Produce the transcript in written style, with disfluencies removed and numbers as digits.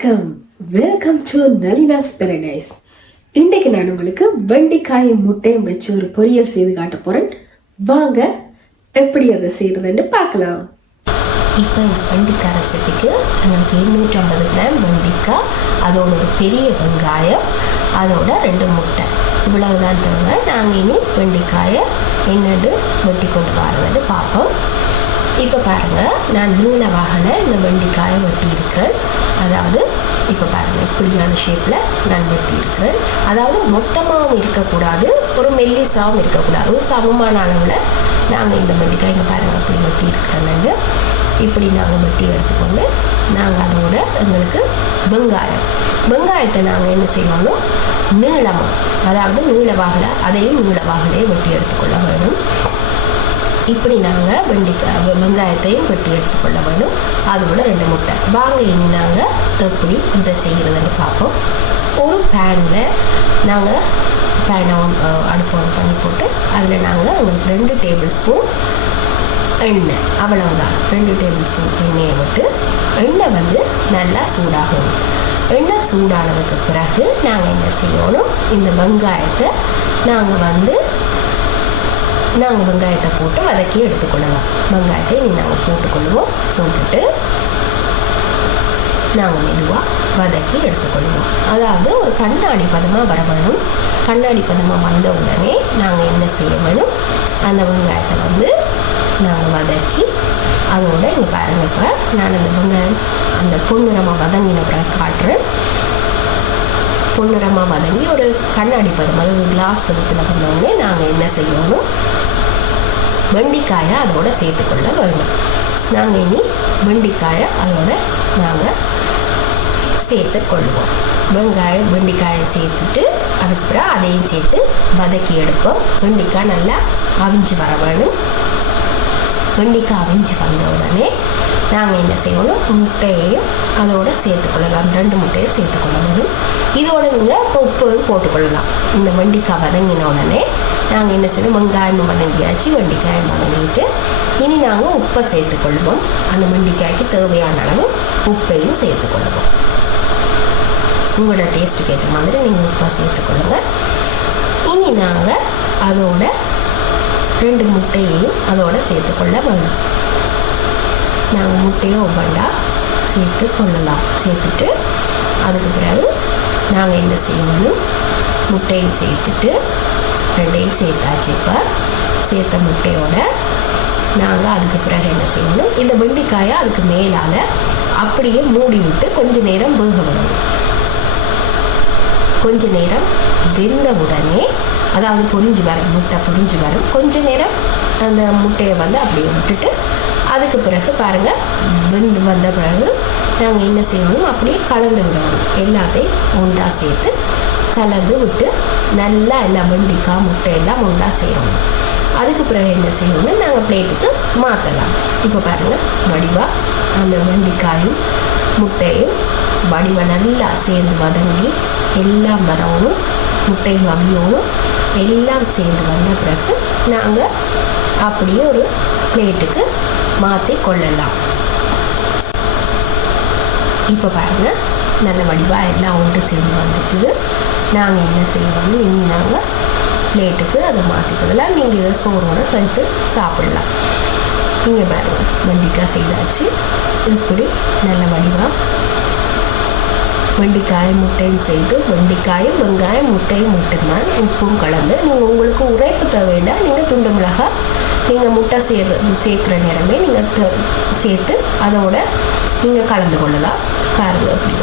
வணக்கம், welcome to நளினாஸ் paradise. இன்றைக்கு நான் உங்களுக்கு வெண்டைக்காயும் முட்டையும் வச்சு ஒரு பொரியல் செய்து காட்ட போறேன். வாங்க எப்படி அதை செய்யறதுன்னு பார்க்கலாம். இப்போ இந்த வெண்டைக்காய் ரெசிபிக்கு எனக்கு 250 கிராம் வெண்டைக்காய், அதோட ஒரு பெரிய வெங்காயம், அதோட 2 முட்டை, இவ்வளவுதான் தேவை. நாங்கள் இனி வெண்டைக்காயை என்னென்னு வெட்டி கொண்டு வரதுன்னு பார்ப்போம். இப்போ பாருங்கள், நான் நீள வாகலை இந்த வெண்டைக்காயை வெட்டி இருக்கிறேன். அதாவது இப்போ பாருங்கள், இப்படியான ஷேப்பில் நான் வெட்டி இருக்கிறேன். அதாவது மொத்தமாகவும் இருக்கக்கூடாது, ஒரு மெல்லிசாகவும் இருக்கக்கூடாது, சமமான அளவில் நாங்கள் இந்த வெண்டைக்காய் இங்கே பாருங்கள் அப்படி வெட்டி இருக்கிறேன்னு. இப்படி நாங்கள் வெட்டி எடுத்துக்கொண்டு நாங்கள் அதோட எங்களுக்கு வெங்காயத்தை நாங்கள் என்ன செய்யணும், நீளமாக, அதாவது நீள வாகலை, அதையும் நீள வாகலையே வெட்டி எடுத்துக்கொள்ள வேணும். இப்படி நாங்கள் வெங்காயத்தையும் வெட்டி எடுத்துக்கொள்ள வேணும். அதோட 2 முட்டை. வாங்க இனி நாங்கள் எப்படி இதை செய்கிறதுன்னு பார்ப்போம். ஒரு பேனில் நாங்கள் அடுப்பு ஆன் பண்ணி போட்டு அதில் நாங்கள் உங்களுக்கு 2 டேபிள் ஸ்பூன் எண்ணெய், அவ்வளவுதான், 2 டேபிள் ஸ்பூன் எண்ணெயை விட்டு எண்ணெய் நல்லா சூடாகணும். எண்ணெய் சூடானதுக்கு பிறகு நாங்கள் என்ன செய்யணும், இந்த வெங்காயத்தை நாங்கள் வெங்காயத்தை போட்டு வதக்கி எடுத்துக்கொள்ளலாம். வெங்காயத்தை நாங்கள் போட்டுக்கொள்வோம். போட்டுட்டு நாங்கள் மெதுவாக வதக்கி எடுத்துக்கொள்வோம். அதாவது ஒரு கண்ணாடி பதமாக வர வேணும். கண்ணாடி பதமாக வந்த உடனே நாங்கள் என்ன செய்ய வேணும், அந்த வெங்காயத்தை நாங்கள் வதக்கி அதோட இங்கே பாருங்கள், இப்போ நான் அந்த வெங்காயம் அந்த பொன்னிறமாக வதங்கின பிறகு காட்டுறேன். பொன்னிறமாக வதங்கி ஒரு கண்ணாடி பதம், அதாவது கிளாஸ் பதத்தில் வந்தோடனே நாங்கள் என்ன செய்யணும், வெண்டைக்காயை அதோட சேர்த்துக்கொள்ள வேணும். நாங்கள் இனி வெண்டைக்காயை அதோட நாங்கள் சேர்த்துக்கொள்வோம். வெண்டைக்காயை சேர்த்துட்டு அதுக்கப்புறம் அதையும் சேர்த்து வதக்கி எடுப்போம். வெண்டைக்காய் நல்லா அவிஞ்சு வர வேணும். வெண்டைக்காய் அவிஞ்சு வந்த உடனே நாங்கள் என்ன செய்யணும், முட்டையையும் அதோட சேர்த்துக்கொள்ளலாம். 2 முட்டையை சேர்த்துக்கொள்ள வேணும். இதோட நீங்கள் இப்போ உப்பையும் போட்டுக்கொள்ளலாம். இந்த வெண்டைக்காய் வதங்கின உடனே நாங்கள் என்ன செய்யணும், வெங்காயம் வதங்கியாச்சு, வெண்டைக்காயம் வதங்கிட்டு இனி நாங்கள் உப்பை சேர்த்துக்கொள்வோம். அந்த வெண்டைக்காய்க்கு தேவையான அளவு உப்பையும் சேர்த்துக்கொள்வோம். உங்களோட டேஸ்ட்டுக்கு ஏற்ற மாதிரி நீங்கள் உப்பை சேர்த்துக்கொள்ளுங்க. இனி நாங்கள் அதோட 2 முட்டையையும் அதோட சேர்த்துக்கொள்ள வேணும். நாங்கள் முட்டையை ஒவ்வொன்றா சேர்த்து கொள்ளலாம். சேர்த்துட்டு அதுக்கு பிறகு நாங்கள் என்ன செய்யணும், முட்டையை சேர்த்துட்டு 2ஐயும் சேர்த்தாச்சு. இப்போ சேர்த்த முட்டையோட நாங்கள் அதுக்கு பிறகு என்ன செய்யணும், இந்த வெண்டைக்காயை அதுக்கு மேலால் அப்படியே மூடி விட்டு கொஞ்ச நேரம் வேக விடணும். கொஞ்ச நேரம் வெந்த உடனே, அதாவது பொரிஞ்சு வரும், முட்டை பொரிஞ்சு வரும், கொஞ்ச நேரம் அந்த முட்டையை அப்படியே விட்டுட்டு அதுக்கு பிறகு பாருங்கள், வெந்து வந்த பிறகு நாங்கள் என்ன செய்யணும், அப்படியே கலந்து விடணும். எல்லாத்தையும் ஒன்றா சேர்த்து கலந்து விட்டு நல்லா எல்லாம் வெண்டைக்காய் முட்டை எல்லாம் ஒன்றா செய்யணும். அதுக்கு பிறகு என்ன செய்யணும், நாங்கள் பிளேட்டுக்கு மாற்றலாம். இப்போ பாருங்கள், வடிவாக அந்த வெண்டைக்காயும் முட்டையும் வடிவாக நல்லா சேர்ந்து வதங்கி எல்லாம் வரணும், முட்டையும் அவியணும், எல்லாம் சேர்ந்து வந்த பிறகு நாங்கள் அப்படியே ஒரு பிளேட்டுக்கு மாற்றி கொள்ளலாம். இப்போ பாருங்கள், நல்ல வடிவாக எல்லாம் ஒன்று சேர்ந்து வந்துட்டுது. நாங்கள் என்ன செய்யணும், இனி நாங்கள் பிளேட்டுக்கு அதை மாற்றிக்கொள்ளலாம். நீங்கள் இதை சோறோடு சேர்த்து சாப்பிடலாம். இங்கே பாருங்கள், வெண்டைக்காய் செய்தாச்சு. இப்படி நல்ல வடிவாக வெண்டைக்காயும் முட்டையும் செய்து, வெண்டைக்காயும் வெங்காயம் முட்டையும் மட்டும்தான், உப்பும் கலந்து, நீங்கள் உங்களுக்கு உரைப்பு தேவைன்னா நீங்கள் துண்டு மிளகாய் நீங்கள் முட்டை சேர்க்குற நேரமே நீங்கள் சேர்த்து அதோட நீங்கள் கலந்து கொள்ளலாம். பாருங்கள் அப்படி